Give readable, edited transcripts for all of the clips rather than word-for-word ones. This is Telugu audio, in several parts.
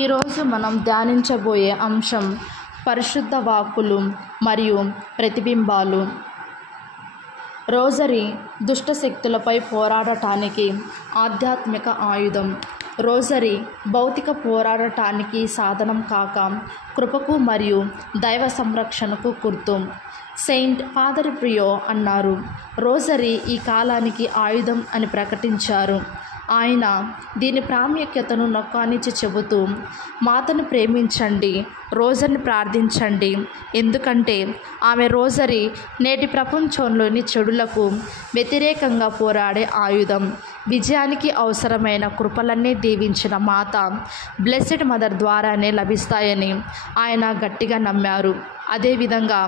ఈరోజు మనం ధ్యానించబోయే అంశం పరిశుద్ధ వాక్కులు మరియు ప్రతిబింబాలు. రోజరీ దుష్ట శక్తులపై పోరాడటానికి ఆధ్యాత్మిక ఆయుధం. రోజరీ భౌతిక పోరాడటానికి సాధనం కాక కృపకు మరియు దైవ సంరక్షణకు గుర్తు. సెయింట్ ఫాదర్ ప్రియో అన్నారు, రోజరీ ఈ కాలానికి ఆయుధం అని ప్రకటించారు. ఆయన దీని ప్రాముఖ్యతను నొక్కానిచ్చి చెబుతూ, మాతను ప్రేమించండి, రోజర్ని ప్రార్థించండి, ఎందుకంటే ఆమె రోజరీ నేటి ప్రపంచంలోని చెడులకు వ్యతిరేకంగా పోరాడే ఆయుధం. విజయానికి అవసరమైన కృపలన్నీ దీవించిన మాత బ్లెస్సెడ్ మదర్ ద్వారానే లభిస్తాయని ఆయన గట్టిగా నమ్మారు. అదేవిధంగా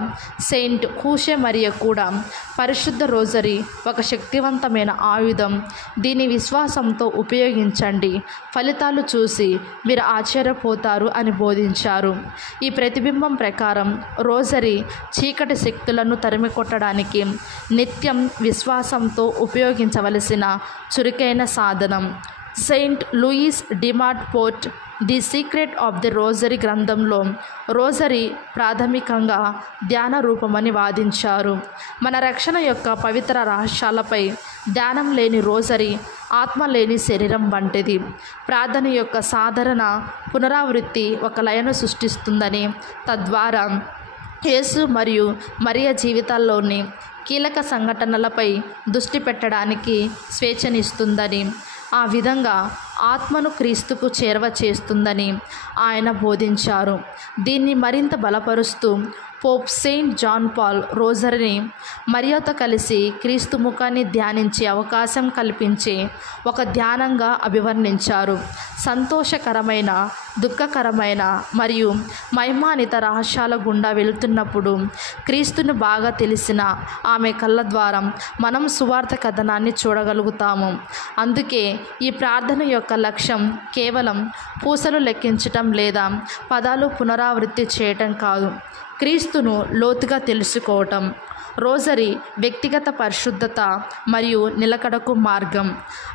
సెయింట్ హూషే మరియ కూడా పరిశుద్ధ రోజరీ ఒక శక్తివంతమైన ఆయుధం, దీని విశ్వాసంతో ఉపయోగించండి, ఫలితాలు చూసి మీరు ఆశ్చర్యపోతారు అని బోధించారు. ఈ ప్రతిబింబం ప్రకారం రోజరీ చీకటి శక్తులను తరిమికొట్టడానికి నిత్యం విశ్వాసంతో ఉపయోగించవలసిన చురుకైన సాధనం. Saint Louis de Montfort the secret of the rosary గ్రంథంలో రోజరీ ప్రాథమికంగా ధ్యాన రూపమని వాదించారు. మన రక్షణ యొక్క పవిత్ర రహస్యాలపై ధ్యానం లేని రోజరీ ఆత్మ లేని శరీరం వంటిది. ప్రార్థన యొక్క సాధారణ పునరావృత్తి ఒక లయను సృష్టిస్తుందని, తద్వారా యేసు మరియు మరియ జీవితాల్లోని కీలక సంఘటనలపై దృష్టి పెట్టడానికి స్వేచ్ఛనిస్తుందని, ఆ విధంగా ఆత్మను క్రీస్తుకు చేరువ చేస్తుందని ఆయన బోధించారు. దీన్ని మరింత బలపరుస్తూ పోప్ సెయింట్ జాన్ పాల్ రోజరీని మరియతో కలిసి క్రీస్తు ముఖాన్ని ధ్యానించే అవకాశం కల్పించే ఒక ధ్యానంగా అభివర్ణించారు. సంతోషకరమైన, దుఃఖకరమైన మరియు మహిమాన్విత రహస్యాల గుండా వెళుతున్నప్పుడు క్రీస్తును బాగా తెలిసిన ఆమె కళ్ళ ద్వారా మనం సువార్త కథనాన్ని చూడగలుగుతాము. అందుకే ఈ ప్రార్థన యొక్క లక్ష్యం కేవలం పూసలు లెక్కించటం లేదా పదాలు పునరావృత్తి చేయటం కాదు, క్రీస్తును లోతుగా తెలుసుకోవటం. రోజరీ వ్యక్తిగత పరిశుద్ధత మరియు నిలకడకు మార్గం.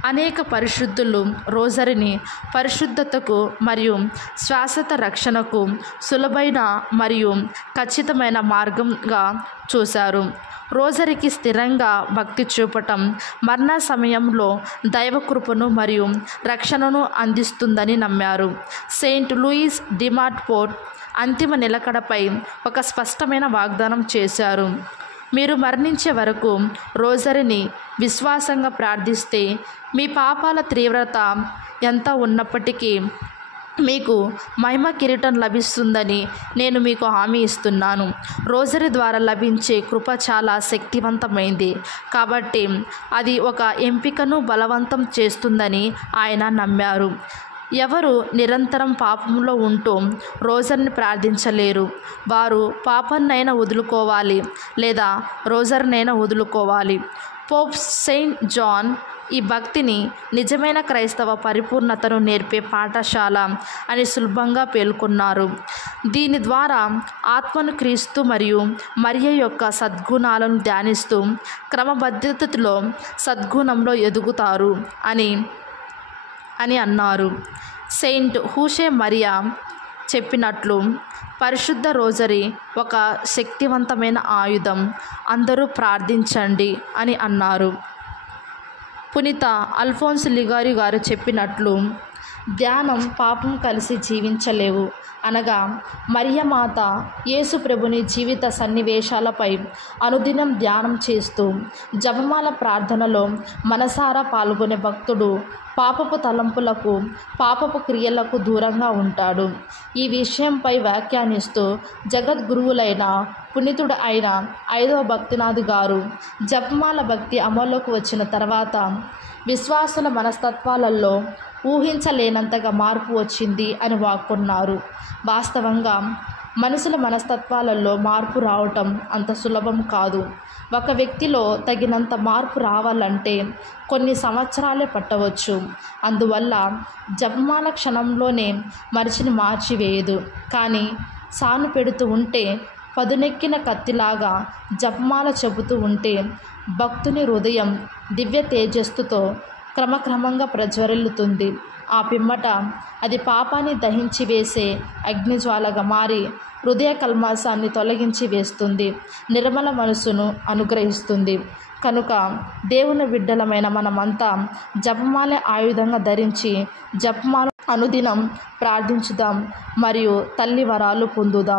అనేక పరిశుద్ధులు రోజరీని పరిశుద్ధతకు మరియు శాశ్వత రక్షణకు సులభమైన మరియు ఖచ్చితమైన మార్గంగా చూశారు. రోజరీకి స్థిరంగా భక్తి చూపటం మరణ సమయంలో దైవకృపను మరియు రక్షణను అందిస్తుందని నమ్మారు. సెయింట్ లూయిస్ డిమార్ట్ పోర్ట్ అంతిమ నిలకడపై ఒక స్పష్టమైన వాగ్దానం చేశారు. మీరు మరణించే వరకు రోజరీని విశ్వాసంగా ప్రార్థిస్తే మీ పాపాల తీవ్రత ఎంత ఉన్నప్పటికీ మీకు మహిమ కిరీటం లభిస్తుందని నేను మీకు హామీ ఇస్తున్నాను. రోజరీ ద్వారా లభించే కృప చాలా శక్తివంతమైంది కాబట్టి అది ఒక ఎంపికను బలవంతం చేస్తుందని ఆయన నమ్మారు. ఎవరు నిరంతరం పాపంలో ఉంటూ రోజరీని ప్రార్థించలేరు. వారు పాపాన్నైనా వదులుకోవాలి లేదా రోజరీనైనా వదులుకోవాలి. పోప్ సెయింట్ జాన్ ఈ భక్తిని నిజమైన క్రైస్తవ పరిపూర్ణతను నేర్పే పాఠశాల అని సులభంగా పేర్కొన్నారు. దీని ద్వారా ఆత్మను క్రీస్తు మరియు మరియ యొక్క సద్గుణాలను ధ్యానిస్తూ క్రమబద్ధతలో సద్గుణంలో ఎదుగుతారు అని అన్నారు. సెయింట్ హూషే మరియా చెప్పినట్లు పరిశుద్ధ రోజరీ ఒక శక్తివంతమైన ఆయుధం, అందరూ ప్రార్థించండి అని అన్నారు. పునీత అల్ఫోన్స్ లిగారి గారు చెప్పినట్లు, ధ్యానం పాపం కలిసి జీవించలేవు అనగా మరియమాత యేసు ప్రభుని జీవిత సన్నివేశాలపై అనుదినం ధ్యానం చేస్తూ జపమాల ప్రార్థనలో మనసారా పాల్గొనే భక్తుడు పాపపు తలంపులకు, పాపపు క్రియలకు దూరంగా ఉంటాడు. ఈ విషయంపై వ్యాఖ్యానిస్తూ జగద్గురువులైన పునీతుడు అయిన 5వ భక్తినాథ్ గారు, జపమాల భక్తి అమల్లోకి వచ్చిన తర్వాత విశ్వాసుల మనస్తత్వాలలో ఊహించలేనంతగా మార్పు వచ్చింది అని వాక్కున్నారు. వాస్తవంగా మనుషుల మనస్తత్వాలలో మార్పు రావటం అంత సులభం కాదు. ఒక వ్యక్తిలో తగినంత మార్పు రావాలంటే కొన్ని సంవత్సరాలే పట్టవచ్చు. అందువల్ల జపమాల క్షణంలోనే మనిషిని మార్చివేయదు. కానీ సాను పెడుతూ ఉంటే, పదునెక్కిన కత్తిలాగా జపమాల చెబుతూ ఉంటే భక్తుని హృదయం దివ్య తేజస్సుతో క్రమక్రమంగా ప్రజ్వరిల్లుతుంది. ఆ పిమ్మట అది పాపాన్ని దహించి వేసే అగ్నిజ్వాలగా మారి హృదయ కల్మషాన్ని తొలగించి వేస్తుంది, నిర్మల మనసును అనుగ్రహిస్తుంది. కనుక దేవుని బిడ్డలమైన మనమంతా జపమాల ఆయుధంగా ధరించి జపమాల అనుదినం ప్రార్థించుదాం మరియు తల్లి వరాలు పొందుదాం.